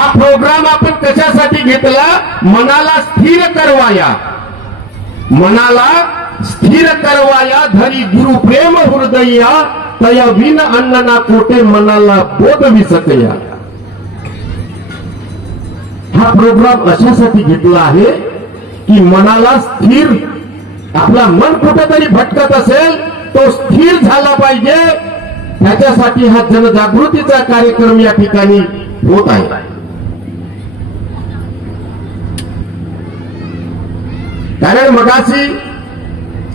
हा प्रोग्राम आपण कशासाठी घेतला? मनाला स्थिर करवाया. मनाला स्थिर करवाया धरी गुरु प्रेम हृदया तया विन अन्नना कोटे मनाला बोध विसकया. हा प्रोग्राम अशासाठी घेतला आहे की मनाला स्थिर आपला मन कुठेतरी भटकत असेल तो स्थिर झाला पाहिजे. त्याच्यासाठी हा जनजागृतीचा कार्यक्रम या ठिकाणी होत आहे. कारण मगाशी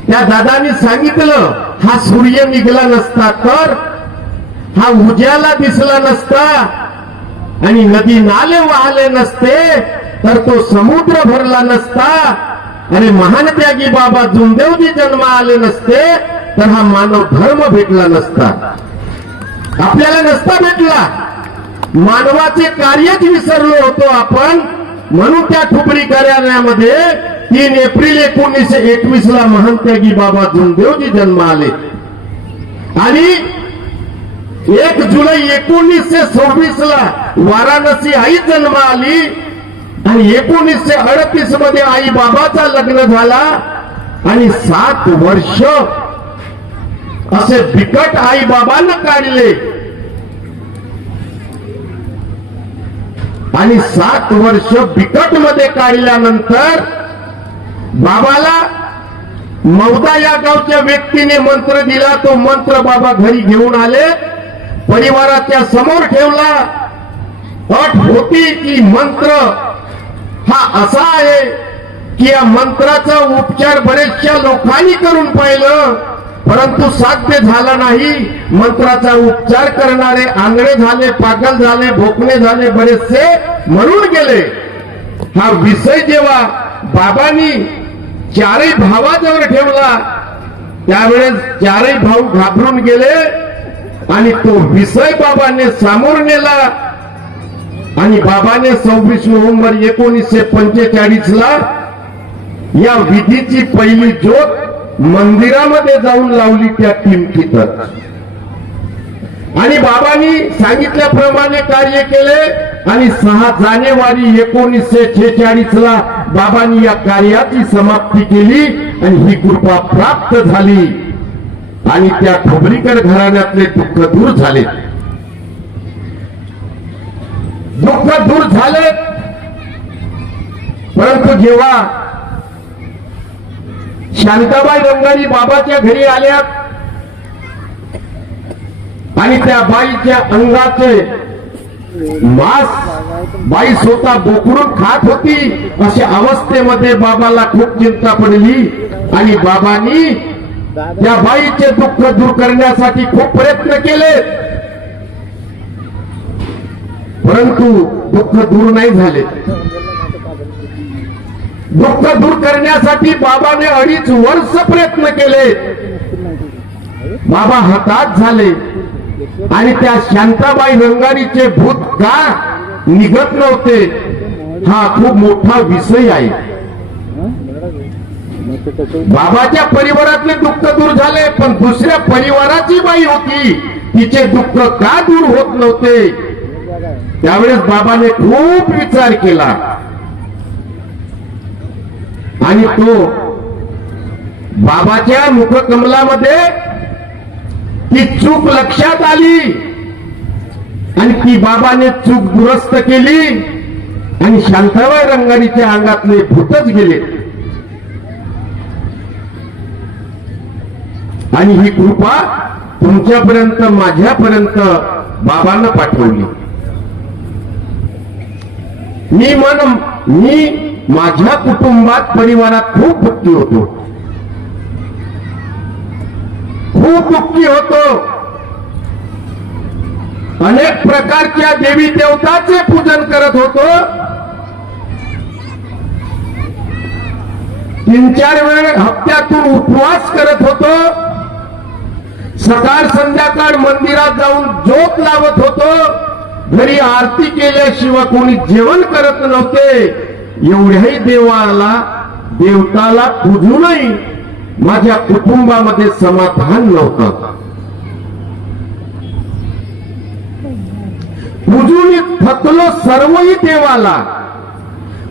त्या दादानी सांगितलं हा सूर्य निघला नसता तर हा उज्याला दिसला नसता आणि नदी नाले वाहले नसते तर तो समुद्र भरला नसता आणि महान त्यागी बाबा जुमदेवजी जन्म आले नसते तर हा मानव धर्म भेटला नसता. आपल्याला नसता भेटला. मानवाचे कार्यच विसरलो होतो आपण. म्हणून त्या ठुबरी कार्यालयामध्ये तीन एप्रिल एकोणीसशे एकवीस ला महान त्यागी बाबा जुंदेवजी जन्म आले. आणि एक जुलै एकोणीसशे सव्वीस ला वाराणसी आई जन्म आली. आणि एकोणीसशे अडतीसमध्ये आई बाबाचा लग्न झाला. आणि सात वर्ष असे बिकट आई बाबांना काढले. आणि सात वर्ष बिकटमध्ये काढल्यानंतर बाबाला मौदा या गावच्या व्यक्तीने मंत्र दिला तो मंत्र बाबा घरी घेऊन आले परिवाराच्या समोर ठेवला. अट होती की मंत्र हा असा आहे की या मंत्राचा उपचार बरेचशा लोकांनी करून पाहिलं परंतु साध्य झाला नाही. मंत्राचा उपचार करणारे आंगळे झाले पागल झाले भोकणे झाले बरेचसे मरून गेले. हा विषय जेव्हा बाबांनी चारही भावाजवळ ठेवला त्यावेळेस चारही भाऊ घाबरून गेले आणि तो विषय बाबाने सामोर नेला. आणि बाबाने सव्वीस नोव्हेंबर एकोणीसशे पंचेचाळीस ला या विधीची पहिली ज्योत मंदिरामध्ये जाऊन लावली त्या किमतीतच. आणि बाबांनी सांगितल्याप्रमाणे कार्य केले आणि सहा जानेवारी एकोणीसशे छेचाळीस ला बाबांनी या कार्याची समाप्ती केली आणि ही कृपा प्राप्त झाली. आणि त्या खोबरीकर घराण्यातले दुःख दूर झाले. दुःख दूर झाले. परंतु जेव्हा शांताबाई रंगारी बाबाच्या घरी आल्या आणि त्या बाईच्या अंगाचे मांस बाई स्वतः बोकडून खात होती. अशा अवस्थेमध्ये बाबाला खूप चिंता पडली. आणि बाबांनी त्या बाईचे दुःख दूर करण्यासाठी खूप प्रयत्न केले. परंतु दुःख दूर नाही झाले. दुःख दूर करण्यासाठी बाबाने अडीच वर्ष प्रयत्न केले. बाबा हताश झाले. आणि त्या शांताबाई रंगारीचे भूत का निघत नव्हते. हा खूप मोठा विषय आहे. बाबाच्या परिवारातले दुःख दूर झाले पण दुसऱ्या परिवाराची बाई होती. तिचे दुःख का दूर होत नव्हते? त्यावेळेस बाबाने खूप विचार केला. आणि तो बाबाच्या मुखकमलामध्ये ती चूक लक्षात आली. आणि ती बाबाने चूक दुरुस्त केली. आणि शांताबाई रंगारीच्या अंगातले भूतच गेले. आणि ही कृपा तुमच्यापर्यंत माझ्यापर्यंत बाबांना पाठवली. मी मन मी माझ्या कुटुंबात परिवारात खूप भक्ती होतो. खूप दुःखी होतो. अनेक प्रकारच्या देवी देवताचे पूजन करत होतो. तीन चार वेळ हप्त्यातून उपवास करत होतो. सकाळ संध्याकाळ मंदिरात जाऊन जोत लावत होतो. घरी आरती केल्याशिवाय कोणी जेवण करत नव्हते. एवढ्याही देवाला देवताला पूजूनही माझ्या कुटुंबामध्ये समाधान नव्हतं. पूजून थकलो सर्वही देवाला.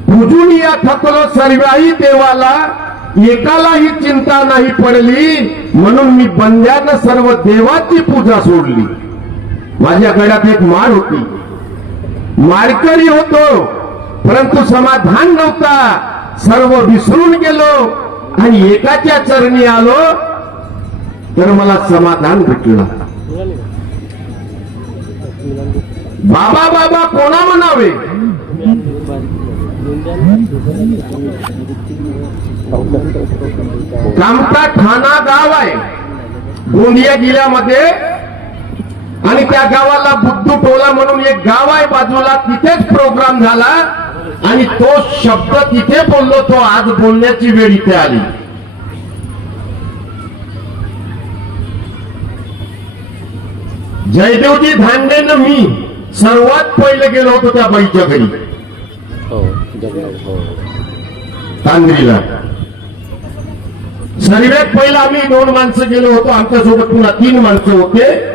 पूजून या थकलो सर्वही देवाला. एकालाही चिंता नाही पडली म्हणून मी बंद्यानं सर्व देवाची पूजा सोडली. माझ्या गळ्यात एक माळ होती. माळकरी होतो परंतु समाधान नव्हता. सर्व विसरून गेलो आणि एकाच्या चरणी आलो तर मला समाधान भेटलं. बाबा बाबा कोणा म्हणावे? कामता ठाणा गाव आहे. गोंदिया जिल्ह्यामध्ये. आणि त्या गावाला बुद्धू टोला म्हणून एक गाव आहे. बाजूला तिथेच प्रोग्राम झाला. आणि तो शब्द तिथे बोललो तो आज बोलण्याची वेळ इथे आली. जयदेवजी धांडेनं मी सर्वात पहिले गेलो होतो त्या बाईच्या घरी. हो हो. तांद्रीला. सर्वात पहिला आम्ही दोन माणसं गेलो होतो आमच्यासोबत पुन्हा तीन माणसं होते.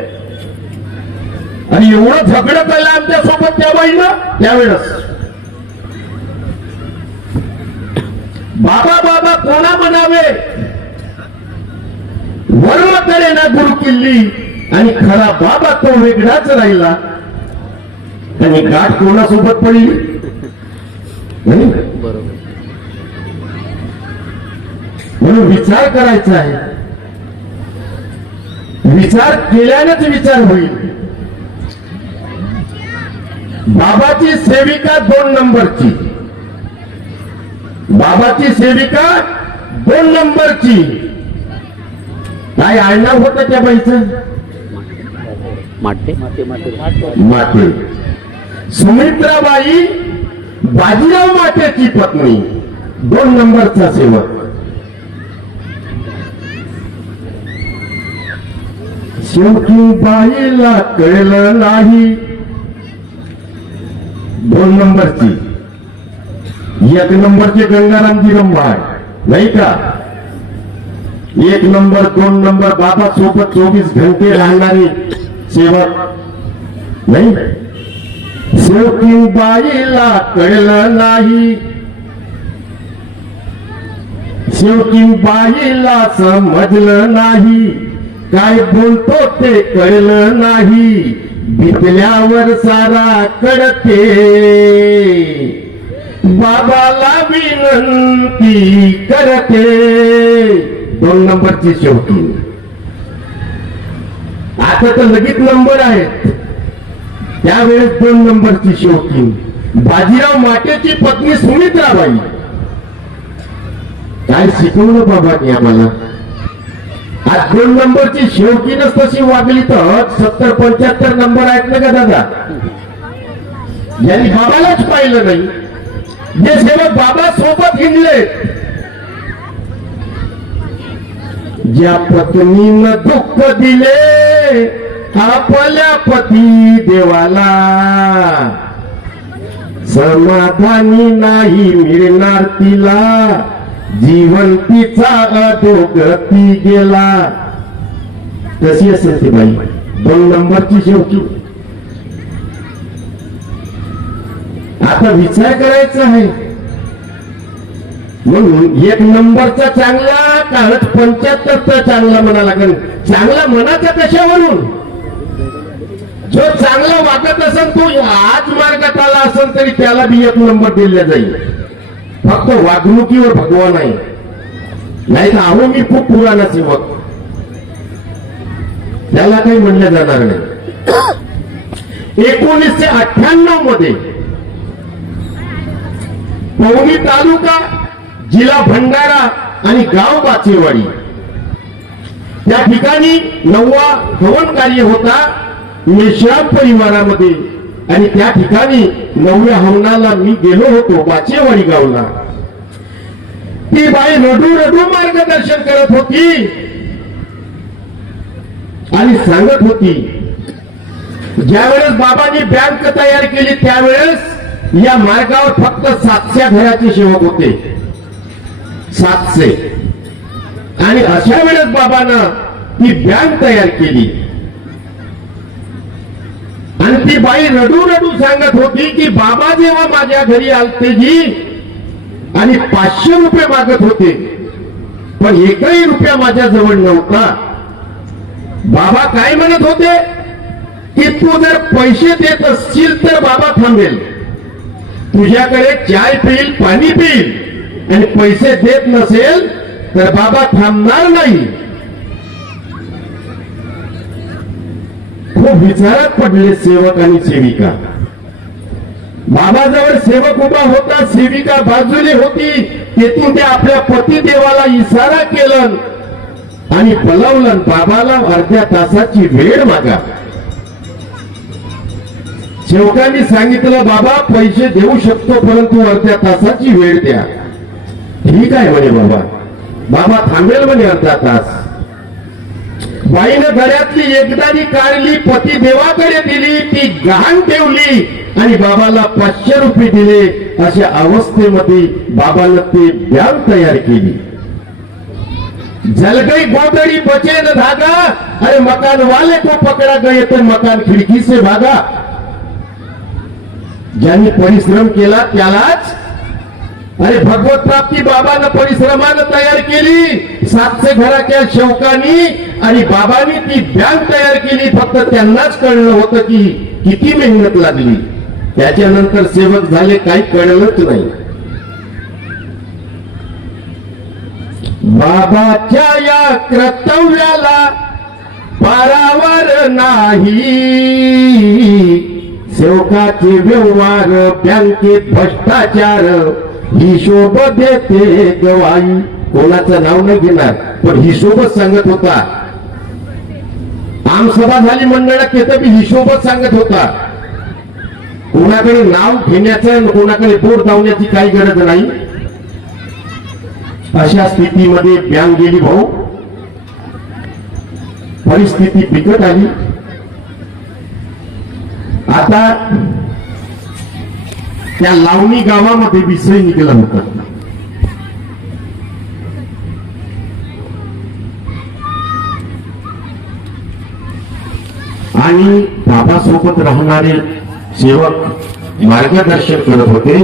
आणि एवढं झगडं केलं आमच्यासोबत त्या बाईनं त्यावेळेस. बाबा बाबा कोणा म्हणावे? वर्म करे ना गुरु किल्ली आणि खरा बाबा तो वेगळाच राहिला. आणि गाठ कोणासोबत पडली? बरोबर म्हणून विचार करायचा आहे. विचार केल्यानेच विचार होईल. बाबाची सेविका दोन नंबरची. बाबाची सेविका दोन नंबरची. काय आडनाव होतं त्या बाईचं? माटे. माटे माटे. माते सुमित्राबाई बाजीराव मातेची पत्नी दोन नंबरचा सेवक. शेवटी बाईला कळलं नाही दोन नंबरची. एक नंबरचे गंगारामजी रंभाळ नाही का? एक नंबर दोन नंबर बाबा सोबत चोवीस घंटे राहणारी सेवक नाही? बाईला कळलं नाही. शेवटी बाईला समजलं नाही. काय बोलतो ते कळलं नाही. बितल्यावर सारा कळते. बाबाला विनंती करते. दोन नंबरची शेवटी. आता तर लगेच नंबर आहेत. त्यावेळेस दोन नंबरची शेवटी. बाजीराव माटेची पत्नी सुमित्राबाई. काय शिकवलं बाबांनी आम्हाला? आज दोन नंबरची शेवटीनच तशी वागली तर सत्तर पंच्याहत्तर नंबर आहेत ना का दादा? यांनी बाबालाच पाहिलं नाही. जे सेवक बाबा सोबत हिंडले. ज्या पत्नीनं दुःख दिले आपल्या पती देवाला. समाधानी नाही मिळणार तिला. जीवन तिचा अधोगती गेला. तशी असेल ती बाई. दोन नंबरची शेवटी. आता विचार करायचा आहे. म्हणून एक नंबरचा चांगला काळच पंच्याहत्तरचा चांगला म्हणा लागेल. चांगला म्हणाचा कशावरून जो चांगला वागत असेल तो आज मार्गात आला असेल तरी त्याला बी एक नंबर दिला जाईल. फक्त वागणुकीवर भगवान आहे. नाही तर अहो मी खूप पुराणा सेवक. त्याला काही म्हणलं जाणार नाही. एकोणीसशे अठ्ठ्याण्णवमध्ये पवनी तालुका जिल्हा भंडारा आणि गाव बाचेवाडी. त्या ठिकाणी नववा हवन कार्य होता मेश्राम परिवारामध्ये. आणि त्या ठिकाणी नवव्या हवनाला मी गेलो होतो बाचेवाडी गावला. ती बाई रडू रडू मार्गदर्शन करत होती. आणि सांगत होती ज्यावेळेस बाबांनी बँक तयार केली त्यावेळेस या मार्गावर फक्त सातशे घराचे सेवक होते. सातशे. आणि अशा वेळेस बाबांना ती बँक तयार केली. आणि आणि ती बाई रडू रडू सांगत होती की बाबा जेव्हा माझ्या घरी आलते जी आणि पाचशे रुपये मागत होते पण एकही रुपया माझ्या जवळ नव्हता. बाबा काय म्हणत होते? की तू जर पैसे देत असशील तर बाबा थांबेल. तुझ्याकडे चाय पिईल पाणी पिईल आणि पैसे देत नसेल तर बाबा थांबणार नाही. खूप विचारात पडले सेवक आणि सेविका. बाबाजवळ सेवक उभा होता सेविका बाजूने होती तेथून ते आपल्या पतिदेवाला इशारा केलं आणि बोलावलं बाबाला अर्ध्या तासाची वेळ मागा. सेवकांनी सांगितलं बाबा पैसे देऊ शकतो परंतु अर्ध्या तासाची वेळ द्या. ठीक आहे म्हणे बाबा. बाबा थांबेल म्हणे अर्धा तास. बाईनं घरातली एकदानी काढली पती देवाकडे दिली ती गहाण ठेवली आणि बाबाला पाचशे रुपये दिले. अशा अवस्थेमध्ये बाबाला ते बँक तयार केली. जलगई गोदड़ी बचे न धागा अरे मकान वाले को पकड़ा गए तो मकान खिडकी से भागा. ज्यांनी परिश्रम केला त्यालाच अरे भगवत प्राप्ती बाबानं परिश्रमानं तयार केली. सातशे घराच्या शेवकांनी आणि बाबांनी ती बँक तयार केली. फक्त त्यांनाच कळलं होतं की किती मेहनत लागली. त्याच्यानंतर सेवक झाले काही कळलंच नाही. बाबाच्या या कर्तव्याला पारावर नाही. सेवकाची व्यवहार बँकेत भ्रष्टाचार. हिशोब देते गवाई. कोणाचं नाव नाही घेणार पण हिशोबच सांगत होता. आमसभा झाली मंडळात येतं मी हिशोबच सांगत होता. कोणाकडे नाव घेण्याचं कोणाकडे बोट धावण्याची काही गरज नाही. अशा स्थितीमध्ये बँक गेली भाऊ. परिस्थिती बिकट आली. आता त्या लावणी गावामध्ये विषय निघाला होता. आणि बाबासोबत राहणारे सेवक मार्गदर्शन करत होते.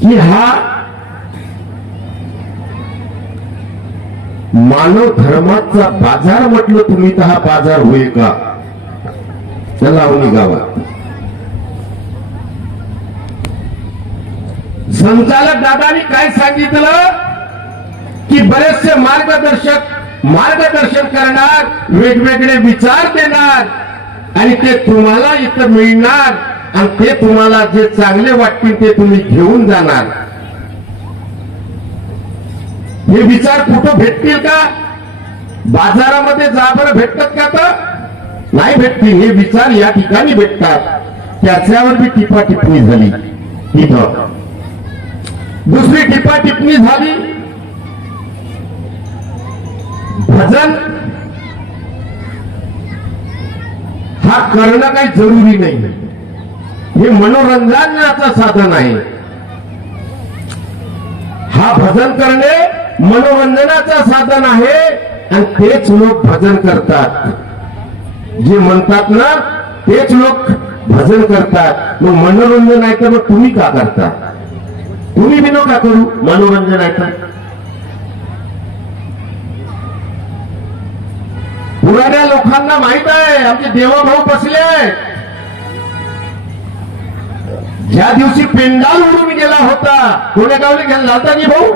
की हा मानव धर्माचा बाजार म्हटलं तुम्ही तर हा बाजार होईल का? लावणी गावात. संचालक दादानी काय सांगितलं? की बरेचसे मार्गदर्शक मार्गदर्शन करणार वेगवेगळे विचार देणार आणि ते तुम्हाला इथं मिळणार आणि ते तुम्हाला जे चांगले वाटतील ते तुम्ही घेऊन जाणार. हे विचार कुठं भेटतील का? बाजारामध्ये जा बरं भेटतात का तर नाही भेटतील. हे विचार या ठिकाणी भेटतात. त्याच्यावर बी टिपा टिप्पणी झाली. तिथं दुसरी टिपा टिप्पणी झाली. भजन. हा करणं काही जरुरी नाही. हे मनोरंजनाचं साधन आहे. हा भजन करणे मनोरंजनाचं साधन आहे आणि तेच लोक भजन करतात. जे म्हणतात ना तेच लोक भजन करतात. मग मनोरंजन आहे तर मग तुम्ही का करता? तुम्ही बी नका करू. मनोरंजन आहे तर पुराण्या लोकांना माहीत आहे आमचे देवाभाऊ बसले आहेत. ज्या दिवशी पेंडाल उडून गेला होता कोण्या गावले गेला? लावता नाही भाऊ?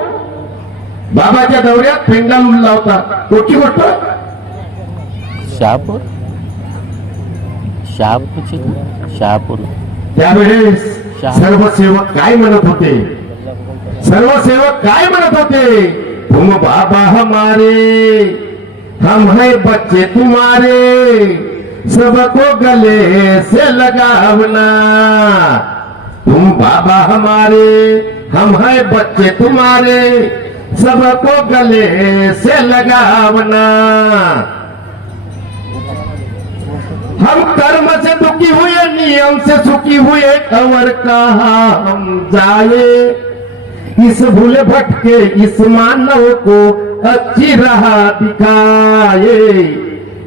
बाबाच्या दौऱ्यात पेंडाल उडला होता कोणती गोष्ट? शहापूर. शहापूरची का? शहापूर. त्यावेळेस सर्व सेवक काय म्हणत होते? सर्व सेवक काय म्हणत होते? तुम बाबा हमारे हम है बच्चे तुम्हारे सबको गले से लगावना। तुम बाबा हमारे हम है बच्चे तुम्हारे। सबको गले से लगावना। हम कर्म से दुखी हुए, नियम से सुखी हुए और कहा हम जाए? इस भूले भटके, इस मानव को अच्छी राह दिखाए।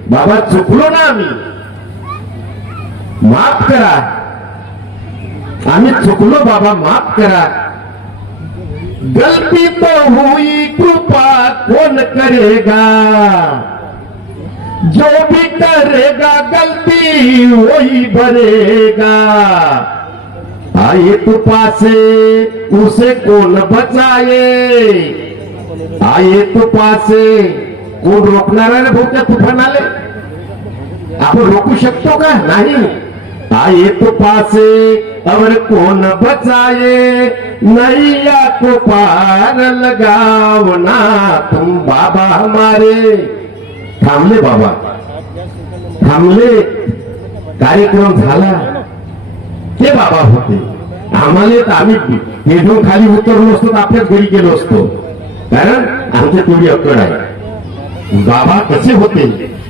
बाबा चुकलो ना आम्ही माफ़ करा। आम्ही चुकलो बाबा माफ़ करा। गलती तो हुई, कृपा कौन करेगा? जो भी करेगा, गलती वही भरेगा आए तो पासे उसे कौन बचाए? आए तो पासे कोण रोखणार आहे भाऊ तुफान आले आपण रोखू शकतो का? नाही। आए तो पासे और कौन बचाए? नैया को पार लगाओ ना तुम बाबा हमारे। थांबले बाबा। थांबले कार्यक्रम झाला। ते बाबा होते। आम्हाला तर आम्ही पेढून खाली उतरलो असतो तर आपल्याच घरी गेलो असतो. कारण आमच्या तेवढी अकड आहे. बाबा कसे होते?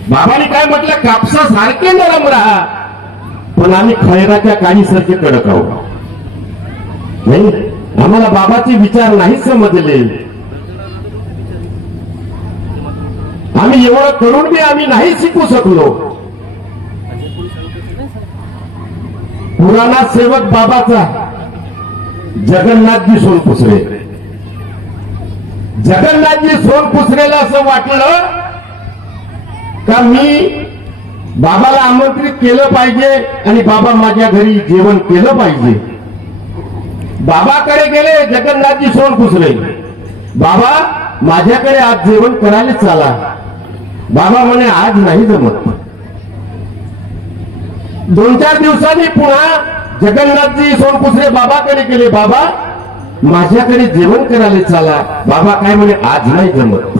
बाबाने काय म्हटलं? कापसासारखे नरम राहा. पण आम्ही खैराच्या काळीसारखे कडक आहोत. नाही आम्हाला बाबाचे विचार नाही समजले. आम्ही एवढं करून बी आम्ही नाही शिकू शकलो. पुराणा सेवक बाबाचा जगन्नाथजी सोनपुसरे जगन्नाथजी सोनपुसरेला असं वाटलं का मी बाबाला आमंत्रित केलं पाहिजे आणि बाबा माझ्या घरी जेवण केलं पाहिजे. बाबाकडे गेले जगन्नाथजी सोनपुसरे बाबा माझ्याकडे आज जेवण करायला चाला. बाबा म्हणे आज नाही जमत. दोन चार दिवसांनी पुन्हा जगन्नाथजी सोनपुसरे बाबाकडे गेले. बाबा माझ्याकडे जेवण करायला चाला. बाबा काय म्हणे आज नाही जमत.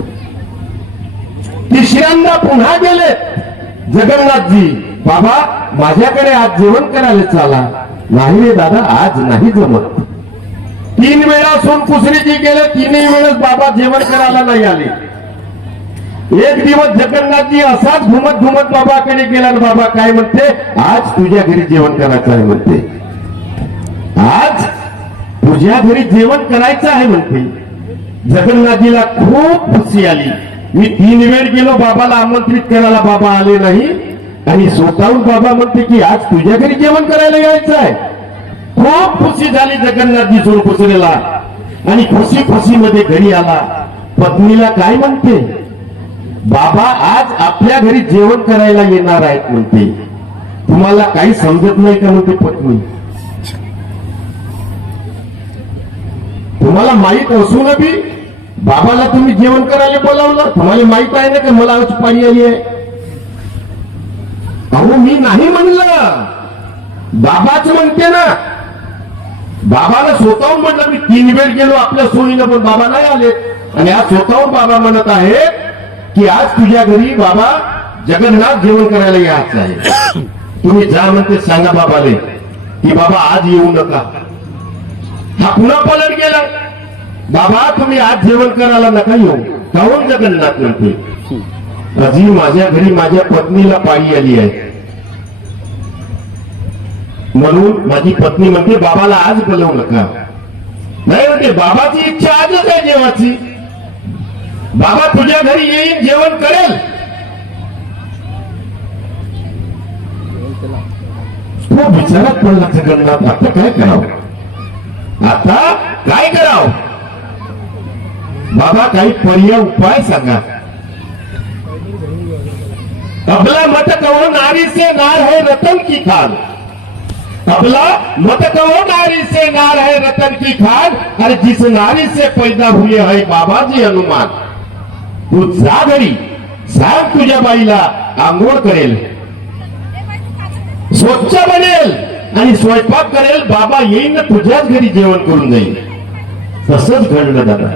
तिसऱ्यांदा पुन्हा गेले. जगन्नाथजी बाबा माझ्याकडे आज जेवण करायला चाला. नाही रे दादा आज नाही जमत. तीन वेळा सोनपुसरीजी गेले तीनही वेळेस बाबा जेवण करायला नाही आले. एक दिवस जगन्नाथजी असाच घुमत घुमत बाबाकडे गेला बाबा काय म्हणते? आज तुझ्या घरी जेवण करायचं आहे म्हणते. आज तुझ्या घरी जेवण करायचं आहे म्हणते. जगन्नाथजीला खूप खुशी आली. मी तीन वेळ गेलो बाबाला आमंत्रित करायला बाबा आले नाही. आणि स्वतःहून बाबा म्हणते की आज तुझ्या घरी जेवण करायला यायचं आहे. खूप खुशी झाली जगन्नाथजी सोनपुसरेला आणि खुशी खुशी मध्ये घरी आला. पत्नीला काय म्हणते? बाबा आज आपल्या घरी जेवण करायला येणार आहेत म्हणते. तुम्हाला काही समजत नाही का? म्हणते पत्नी. तुम्हाला माहीत असून बी बाबाला तुम्ही जेवण करायला बोलावलं? तुम्हाला माहीत आहे ना का मला आज पाणी आली आहे? अहो मी नाही म्हणलं. बाबाच म्हणते ना. बाबाला स्वतःहून म्हटलं मी तीन वेळ गेलो आपल्या सोयीनं पण बाबा नाही आले. आणि आज स्वतःहून बाबा म्हणत आहे की आज तुझ्या घरी बाबा जगन्नाथ जेवण करायला यायचं आहे. तुम्ही जा म्हणते सांगा बाबाले की बाबा आज येऊ नका. हा पुन्हा पलट गेला. बाबा तुम्ही आज जेवण करायला नका येऊ. जाऊन जगन्नाथ म्हणते अजी माझ्या घरी माझ्या पत्नीला पाळी आली आहे. म्हणून माझी पत्नी म्हणते बाबाला आज बोलवू नका. नाही म्हणते बाबाची इच्छा आजच आहे जेवाची. बाबा तुझ्या घरी येईन जेवण करेल. तो विचारात पडला जगन्नाथ आता काय करावं? आता काय करावं? बाबा काही पर्याय उपाय सांगा. तबला मत कहो नारी से नार है रतन की खान. तबला मत कहो नारी से नार है रतन की खान. अरे जिस नारी से पैदा हुए है बाबाजी हनुमान तू जा घरी सांग तुझ्या बाईला आंघोळ करेल. स्वच्छ बनेल आणि स्वयंपाक करेल. बाबा येईन तुझ्याच घरी जेवण करून जाईल तसंच घडलं दादा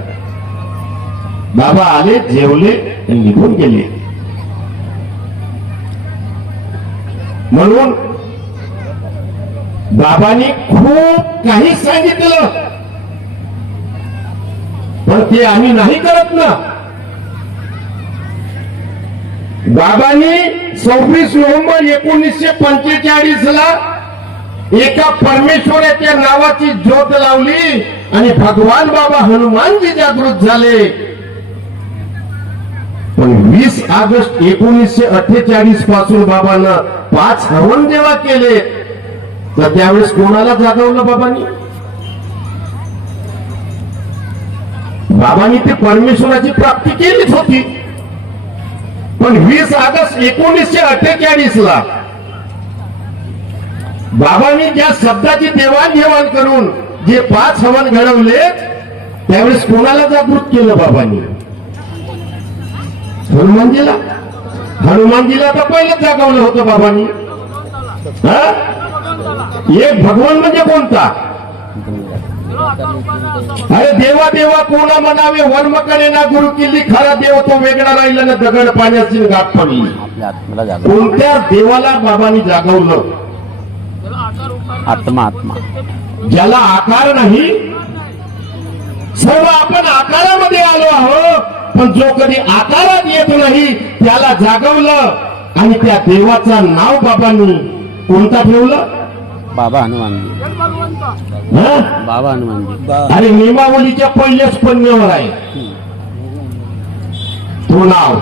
बाबा आले जेवले आणि निघून गेले. म्हणून बाबांनी खूप काही सांगितलं. पण ते आम्ही नाही करत ना. बाबांनी सव्वीस नोव्हेंबर एकोणीसशे पंचेचाळीस ला एका परमेश्वराच्या नावाची ज्योत लावली आणि भगवान बाबा हनुमानजी जागृत झाले. वीस ऑगस्ट एकोणीसशे अठ्ठेचाळीसपासून बाबानं पाच हवन जेव्हा केले तर त्यावेळेस कोणाला जागवलं बाबांनी? बाबांनी ते परमेश्वराची प्राप्ती केलीच होती. पण वीस ऑगस्ट एकोणीसशे अठ्ठेचाळीस ला बाबांनी ज्या शब्दाची देवाणघेवाण करून जे पाच हवन घडवले त्यावेळेस कोणाला जागृत केलं बाबांनी? हनुमानजीला. हनुमानजीला तर पहिलेच जागवलं होतं बाबांनी. हा? एक भगवान म्हणजे कोणता? अरे देवा देवा कोणा म्हणावे? वर्मकडे ना गुरु किल्ली खरा देव तो वेगळा राहिला ना दगड पाण्याची गाठ पडली. कोणत्या देवाला बाबांनी जागवलं? आत्मा आत्मा ज्याला आकार नाही सर्व आपण आकारामध्ये आलो आहोत. पण जो कधी आकारात येत नाही त्याला जागवलं आणि त्या देवाचं नाव बाबांनी कोणता ठेवलं? बाबा हनुमानजी? बाबा हनुमानजी अरे नियमावलीच्या पहिल्याच पन्न्यावर आहे. तो नाव.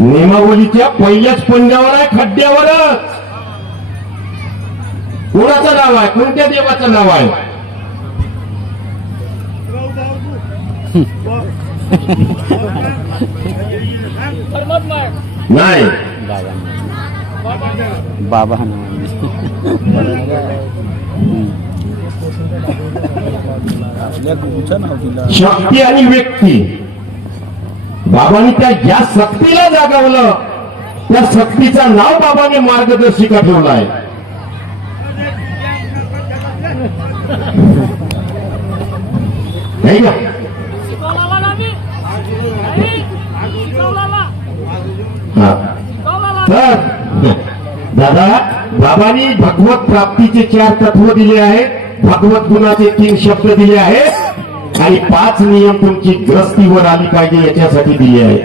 नियमावलीच्या पहिल्याच पन्न्यावर आहे खड्ड्यावरच. कोणाचं नाव आहे? कोणत्या देवाचं नाव आहे? नाही. बाबा शक्ती आणि व्यक्ती. बाबांनी त्या ज्या शक्तीला जागवलं त्या शक्तीचं नाव बाबाने मार्गदर्शिका ठेवला आहे नाही का हा तर दादा बाबांनी भगवत प्राप्तीचे चार तत्व दिले आहेत. भगवत गुणाचे तीन शब्द दिले आहेत. आणि पाच नियम तुमची ग्रस्तीवर आली पाहिजे याच्यासाठी दिले आहेत.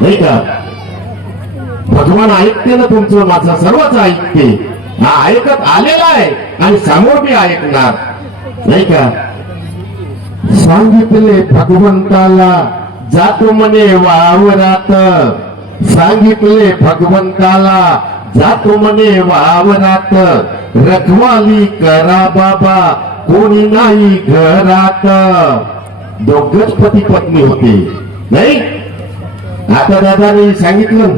नाही का? भगवान ऐकते ना तुमचं माझं सर्वच ऐकते. हा ऐकत आलेला आहे आणि समोर मी ऐकणार. नाही का? सांगितले भगवंताला जातो म्हणे वावरात. सांगितले भगवंताला जातो म्हणे वावरात. रखवाली करा बाबा कोणी नाही घरात. दोघच पती पत्नी होते. नाही? आता दादाने सांगितलं.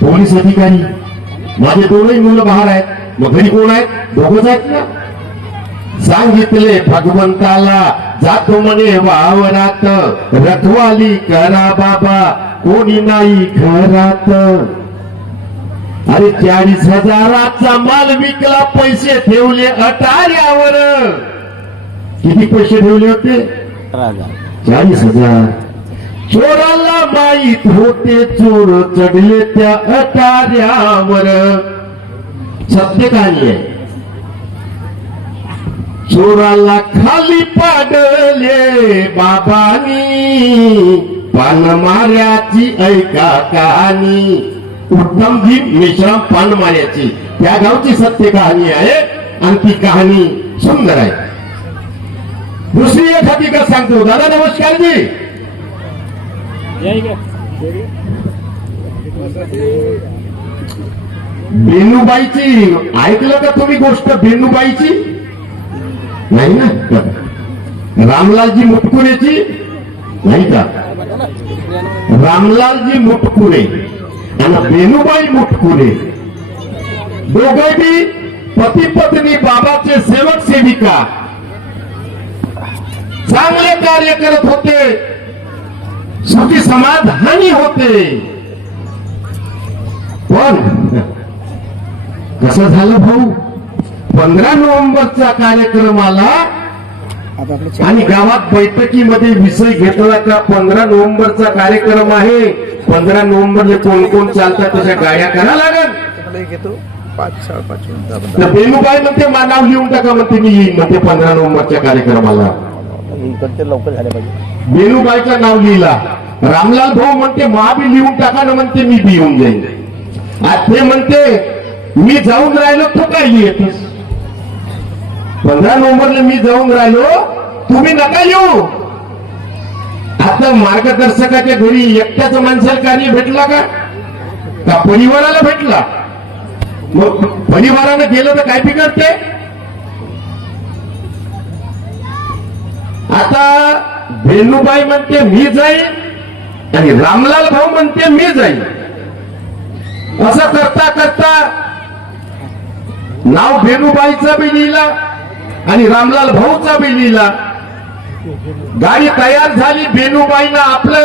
पोलीस अधिकारी. माझे दोनही मुलं बाहेर आहेत. मग घरी कोण आहेत? दोघच आहेत ना? सांगितले भगवंताला जातो म्हणे वावरात. रखवाली करा बाबा कोणी नाही घरात. अरे चाळीस हजाराचा माल विकला पैसे ठेवले अटाऱ्यावर. किती पैसे ठेवले होते? चाळीस हजार. चोराला माहीत होते चोर चढले त्या अटाऱ्यावर. सत्य आहे? चोराला खाली पाडले बाबानी पानमाऱ्याची ऐका कहाणी. उत्तमजी मिश्रम पांडमान्याची. त्या गावची सत्य कहाणी आहे आणि ती कहाणी सुंदर आहे. दुसरी एक हकीकत सांगतो. दादा नमस्कार जी. बेनूबाईची ऐकलं का तुम्ही गोष्ट बेनूबाईची? नाही ना? रामलालजी मुटकुरेची? नाही का? रामलालजी मुटकुरे. आणि बेनूबाई मुटकुरे दोघे बी पती पत्नी बाबाचे सेवक सेविका. चांगले कार्य करत होते. सुखी समाधानी होते. पण कसं झालं भाऊ? पंधरा नोव्हेंबरच्या कार्यक्रमाला आणि गावात बैठकीमध्ये विषय घेतला का? पंधरा नोव्हेंबरचा कार्यक्रम आहे. पंधरा नोव्हेंबरला कोण कोण चालतात तशा गाड्या करा लागल तर बेनुबाई म्हणते मा नाव लिहून टाका म्हणते मी येईन म्हणते पंधरा नोव्हेंबरच्या कार्यक्रमाला. लवकर झाले पाहिजे. बेनुबाईचं नाव लिहिला. रामलाल भाऊ म्हणते मा बी लिहून टाका ना म्हणते मी बी येऊन जाईन. आज ते म्हणते मी जाऊन राहिलो तू काय लिहितस? पंधरा नोव्हेंबरला मी जाऊन राहिलो तुम्ही नका येऊ. आता मार्गदर्शकाच्या घरी एकट्याच माणसाला कार्य भेटला का? का परिवाराला भेटला? मग परिवारानं गेलं तर काय बिघडते? आता भेनुबाई म्हणते मी जाईल आणि रामलाल भाऊ म्हणते मी जाईल असं करता करता नाव भेनुबाईचा बी लिहिला. आणि रामलाल भाऊचा बी लिहिला. गाडी तयार झाली बेनूबाईनं आपले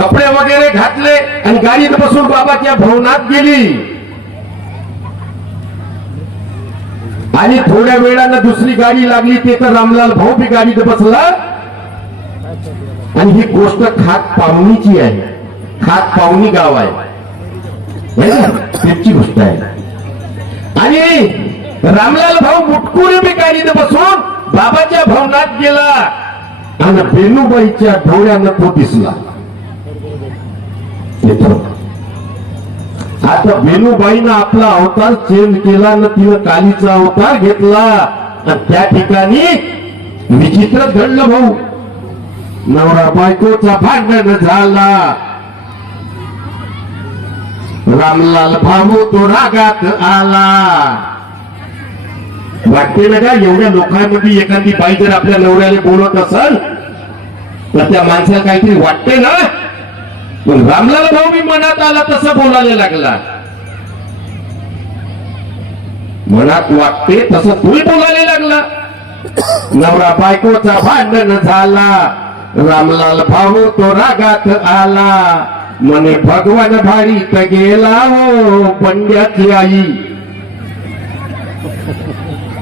कपडे वगैरे घातले आणि गाडीत बसून बाबाच्या भवनात गेली. आणि थोड्या वेळानं दुसरी गाडी लागली ते तर रामलाल भाऊ बी गाडीत बसला. आणि ही गोष्ट खात पाहुणीची आहे. खात पाहुणी गाव आहे. है त्याची गोष्ट आहे. आणि रामलाल भाऊ मुटकुरी बी बसून बाबाच्या भवनात गेला. आणि बेनूबाईच्या डोळ्यांना तो दिसला. आता बेनूबाईनं आपला अवतार चेंज केला न तिनं कालीचा अवतार घेतला. आणि त्या ठिकाणी विचित्र घडलं भाऊ. नवरा बायकोचा भांडण झाला. रामलाल भाऊ तो रागात आला. वाटते ना का एवढ्या लोकांमध्ये एखादी बाई जर आपल्या नवऱ्याला बोलत असल तर त्या माणसाला काहीतरी वाटते ना? पण रामलाल भाऊ मी मनात आला तसं बोलायला लागला. मनात वाटते तसं तूही बोलायला लागला. नवरा बायकोचा भांडण झाला. रामलाल भाऊ तो रागात आला. म्हणे भगवान भारी गेला हो पंड्याची आई.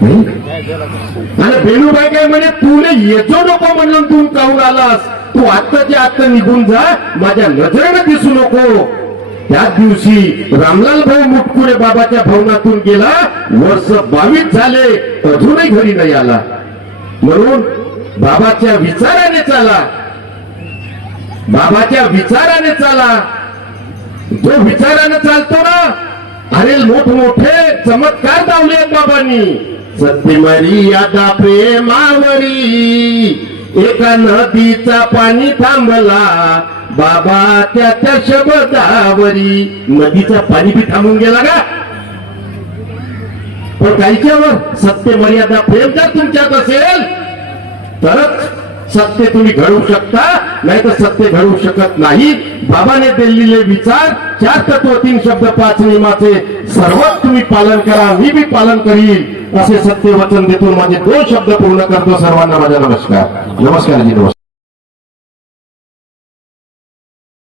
अरे आणि बेलूबाई काय म्हणे तुले येतो नको म्हणून तू जाऊन आलास. तू आत्ताच्या आत्ता निघून जा माझ्या नजरेनं दिसू नको. त्याच दिवशी रामलाल भाऊ मुटकुरे बाबाच्या भवनातून गेला वर्ष बावीस झाले अजूनही घरी नाही आला. म्हणून बाबाच्या विचाराने चाला. बाबाच्या विचाराने चाला. जो विचाराने चालतो ना अरे मोठमोठे चमत्कार दावले आहेत बाबांनी. सत्य मर्यादा प्रेमावरी एका नदीचा पाणी थांबला बाबा त्या शब्दावरी नदीचा पाणी बी थांबून गेला का? पण काहीच्यावर सत्य मर्यादा प्रेम जर तुमच्यात असेल तरच सत्य तुम्ही घडवू शकता नाही तर सत्य घडवू शकत नाही. बाबाने दिलेले विचार चार तत्व तीन शब्द पाच नियमाचे सर्वच तुम्ही पालन करा मी बी पालन करील असे सत्य वचन देतो. माझे दोन शब्द पूर्ण करतो. सर्वांना माझा नमस्कार. नमस्कार जी नमस्कार